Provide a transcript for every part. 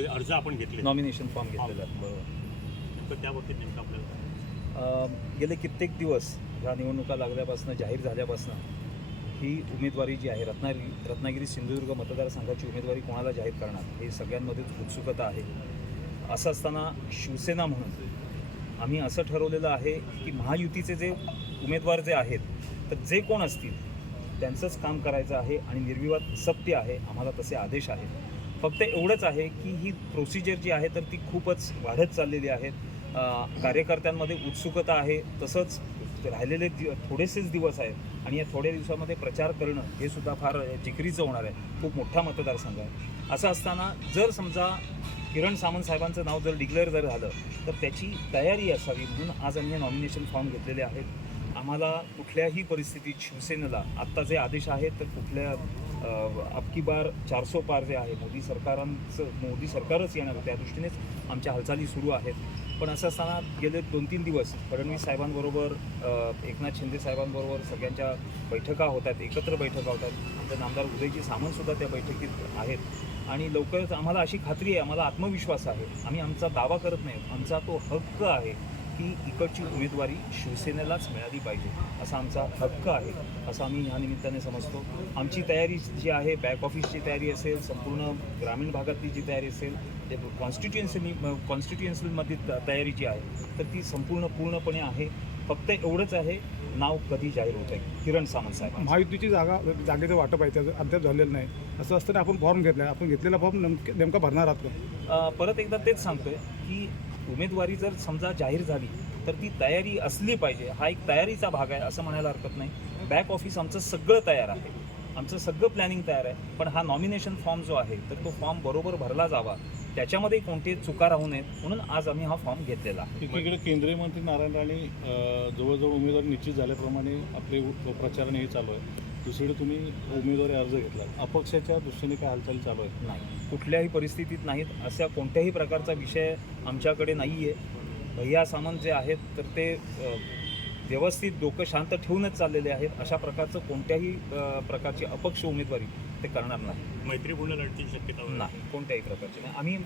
म्हणजे अर्ज आपण घेतले. नॉमिनेशन फॉर्म घेतलेला बरोबर. त्या बाबतीत नेमकं आपल्याला गेले कित्येक दिवस ह्या निवडणुका लागल्यापासून जाहीर झाल्यापासून ही उमेदवारी जी आहे रत्नागिरी रत्नागिरी सिंधुदुर्ग मतदारसंघाची उमेदवारी कोणाला जाहीर करणार? हे सगळ्यांमध्येच उत्सुकता आहे. असं असताना शिवसेना म्हणून आम्ही असं ठरवलेलं आहे की महायुतीचे जे उमेदवार जे आहेत तर जे कोण असतील त्यांचंच काम करायचं आहे आणि निर्विवाद सत्य आहे आम्हाला तसे आदेश आहेत. फक्त एवढंच आहे की ही प्रोसिजर जी आहे तर ती खूपच वाढत चाललेली आहे. कार्यकर्त्यांमध्ये उत्सुकता आहे. तसंच राहिलेले दि थोडेसेच दिवस आहेत आणि या थोड्या दिवसामध्ये प्रचार करणं हे सुद्धा फार जिकरीचं होणार आहे. खूप मोठा मतदारसंघ आहे. असं असताना जर समजा किरण सामंत साहेबांचं नाव जर डिक्लेअर जर झालं तर त्याची तयारी असावी म्हणून आज आम्ही हे नॉमिनेशन फॉर्म घेतलेले आहेत. आम्हाला कुठल्याही परिस्थितीत शिवसेनेला आत्ता जे आदेश आहेत तर कुठल्या अबकी बार चारसो पार जे आहे मोदी सरकारांचं मोदी सरकारच येणार त्या दृष्टीनेच आमच्या हालचाली सुरू आहेत. पण असं असताना गेले दोन तीन दिवस फडणवीस साहेबांबरोबर एकनाथ शिंदे साहेबांबरोबर सगळ्यांच्या बैठका होत आहेत एकत्र बैठका होत आहेत आमचे नामदार उदयजी सामंतसुद्धा त्या बैठकीत आहेत. आणि लवकरच आम्हाला अशी खात्री आहे आम्हाला आत्मविश्वास आहे. आम्ही आमचा दावा करत नाही. आमचा तो हक्क आहे. की इकडची उमेदवारी शिवसेनेलाच मिळाली पाहिजे असा आमचा हक्क आहे असं आम्ही ह्या निमित्ताने समजतो. आमची तयारी जी आहे बॅक ऑफिसची तयारी असेल संपूर्ण ग्रामीण भागातली जी तयारी असेल ते कॉन्स्टिट्युएन्सी कॉन्स्टिट्युएन्सीमध्ये तयारी जी आहे तर ती संपूर्ण पूर्णपणे आहे. फक्त एवढंच आहे नाव कधी जाहीर होत आहे किरण सामंत साहेब. महायुतीची जागा जागेचं वाटप आहे त्याचं अद्याप झालेलं नाही. असं असताना आपण फॉर्म घेतला आपण घेतलेला फॉर्म नेमके नेमका भरणार आहात परत एकदा तेच सांगतोय की उमेदवारी जर समजा जाहीर झाली तर ती तयारी असली पाहिजे. हा एक तयारीचा भाग आहे असं म्हणायला हरकत नाही. बॅक ऑफिस आमचं सगळं तयार आहे. आमचं सगळं प्लॅनिंग तयार आहे. पण हा नॉमिनेशन फॉर्म जो आहे तर तो फॉर्म बरोबर भरला जावा. त्याच्यामध्ये कोणते चुका राहू नयेत म्हणून आज आम्ही हा फॉर्म घेतलेला आहे. एकीकडे केंद्रीय मंत्री नारायण राणे जवळजवळ उमेदवार निश्चित झाल्याप्रमाणे आपले उ- हे चालू आहे. दुसरीकडे तुम्ही उमेदवारी अर्ज घेतला. अपक्षाच्या दृष्टीने काय हालचाली चालू आहे? नाही. कुठल्याही परिस्थितीत नाहीत. अशा कोणत्याही प्रकारचा विषय आमच्याकडे नाही आहे भैया सामंत जे आहेत तर ते व्यवस्थित डोकं शांत ठेवूनच चाललेले आहेत. अशा प्रकारचं कोणत्याही प्रकारची अपक्ष उमेदवारी ते करणार नाही. मैत्रीपूर्ण लढतीची शक्यता? नाही. कोणत्याही प्रकारची नाही. आम्ही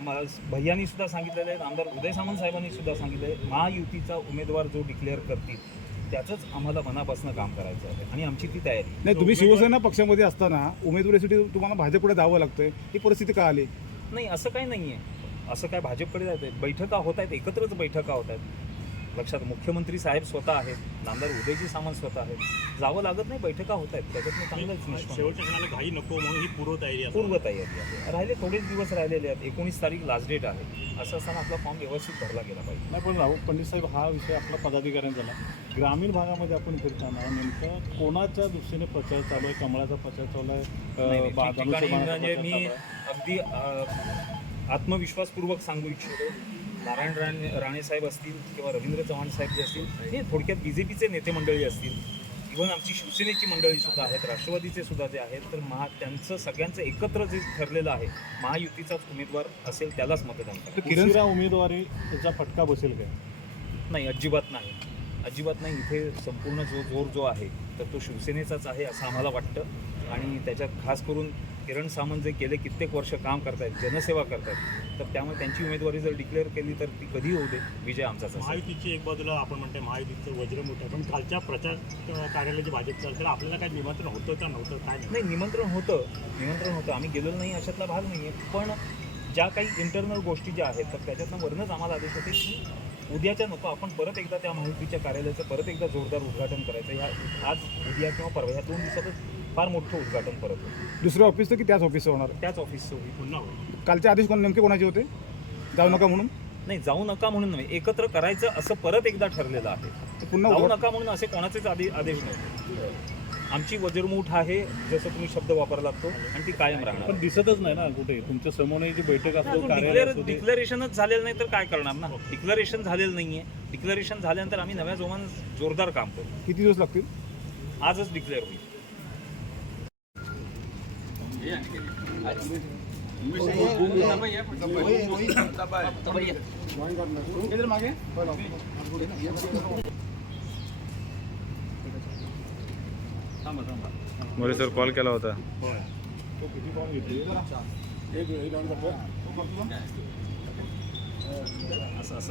म- भैयांनी सुद्धा सांगितलेलं आहे आमदार उदय सामंत साहेबांनी सुद्धा सांगितलं आहे महायुतीचा उमेदवार जो डिक्लेअर करतील त्याचंच आम्हाला मनापासून काम करायचं आहे आणि आमची ती तयारी. आहे. नाही तुम्ही शिवसेना पक्षामध्ये असताना उमेदवारीसाठी तुम्हाला भाजपकडे जावं लागतंय. ही परिस्थिती का आली? नाही असं काही नाही आहे असं काय भाजपकडे जात आहे बैठका होत आहेत एकत्रच बैठका होत आहेत. लक्षात. मुख्यमंत्री साहेब स्वतः आहेत. नामदार उदयजी सामंत स्वतः आहेत. जावं लागत नाही बैठका होत आहेत. त्याच्यातनं चांगलंच शेवटच्या क्षणाला घाई नको म्हणून ही पूर्व तयारी असते. पूर्व तयारी आहे. राहिले थोडेच दिवस राहिलेले आहेत. एकोणीस तारीख लास्ट डेट आहे. असं असताना आपला फॉर्म व्यवस्थित भरला गेला पाहिजे. नाही पण राहुल पंडित साहेब हा विषय आपला पदाधिकाऱ्यांचा झाला. ग्रामीण भागामध्ये आपण फिरताना नेमकं कोणाच्या दृष्टीने प्रचार चालू आहे? कमळाचा प्रचार चालू आहे? म्हणजे मी. अगदी आत्मविश्वासपूर्वक सांगू इच्छितो. नारायण राणे राणे साहेब असतील किंवा रवींद्र चव्हाण साहेब जे असतील हे थोडक्यात बी जे पीचे नेते मंडळी असतील. इव्हन आमची शिवसेनेची मंडळी सुद्धा आहेत राष्ट्रवादीचे सुद्धा जे आहेत तर महा त्यांचं सगळ्यांचं एकत्र जे ठरलेलं आहे महायुतीचाच उमेदवार असेल त्यालाच मतदान करा. उमेदवारी त्याचा फटका बसेल काय? नाही अजिबात नाही. अजिबात नाही. इथे संपूर्ण जो जोर जो आहे तर तो शिवसेनेचाच आहे असं आम्हाला वाटतं. आणि त्याच्यात खास करून किरण सामंत जे गेले कित्येक वर्ष काम करतायत जनसेवा करतायत तर त्यामुळे त्यांची उमेदवारी जर डिक्लेअर केली तर ती कधी होऊ दे? विजय आमचाच असेल महायुतीची एक बाजूला आपण म्हणतो महायुतीचं वज्र मोठं पण कालच्या प्रचार कार्यालयाची भाजप चालतं आपल्याला काय निमंत्रण होतं का नव्हतं? काय नाही. निमंत्रण होतं. निमंत्रण होतं. आम्ही गेलेलो नाही अशातला भाग नाही आहे पण ज्या काही इंटरनल गोष्टी ज्या आहेत तर त्याच्यातनं वरूनच आम्हाला आदेश होते की उद्याच्या नको आपण परत एकदा त्या महायुतीच्या कार्यालयाचं परत एकदा जोरदार उद्घाटन करायचं. ह्या आज उद्या किंवा परवा ह्या दोन दिवसातच फार मोठं उद्घाटन परत होईल. दुसऱ्या ऑफिसचं की त्याच ऑफिसचं होणार? त्याच ऑफिसचं होईल पुन्हा होईल. कालचे आदेश कोण नेमके कोणाचे होते? जाऊ नका म्हणून? नाही जाऊ नका म्हणून नाही. एकत्र करायचं असं परत एकदा ठरलेलं आहे. ते पुन्हा जाऊ उघड- नका म्हणून असे कोणाचेच आदे आदेश नव्हते आमची वज्रमूठ आहे जसं तुम्ही शब्द वापरला तो आणि ती कायम राहणार. पण दिसतच नाही ना कुठे. तुमच्यासमोर जी बैठक असतो कार्यालय ते- डिक्लेरेशनच झालेलं नाही तर काय करणार ना? डिक्लेरेशन झालेलं नाहीये. डिक्लेरेशन झाल्यानंतर आम्ही नव्या जोमान जोरदार काम करू. किती दिवस लागतील? आजच डिक्लेअर होईल. मोरे सर कॉल केला होता असं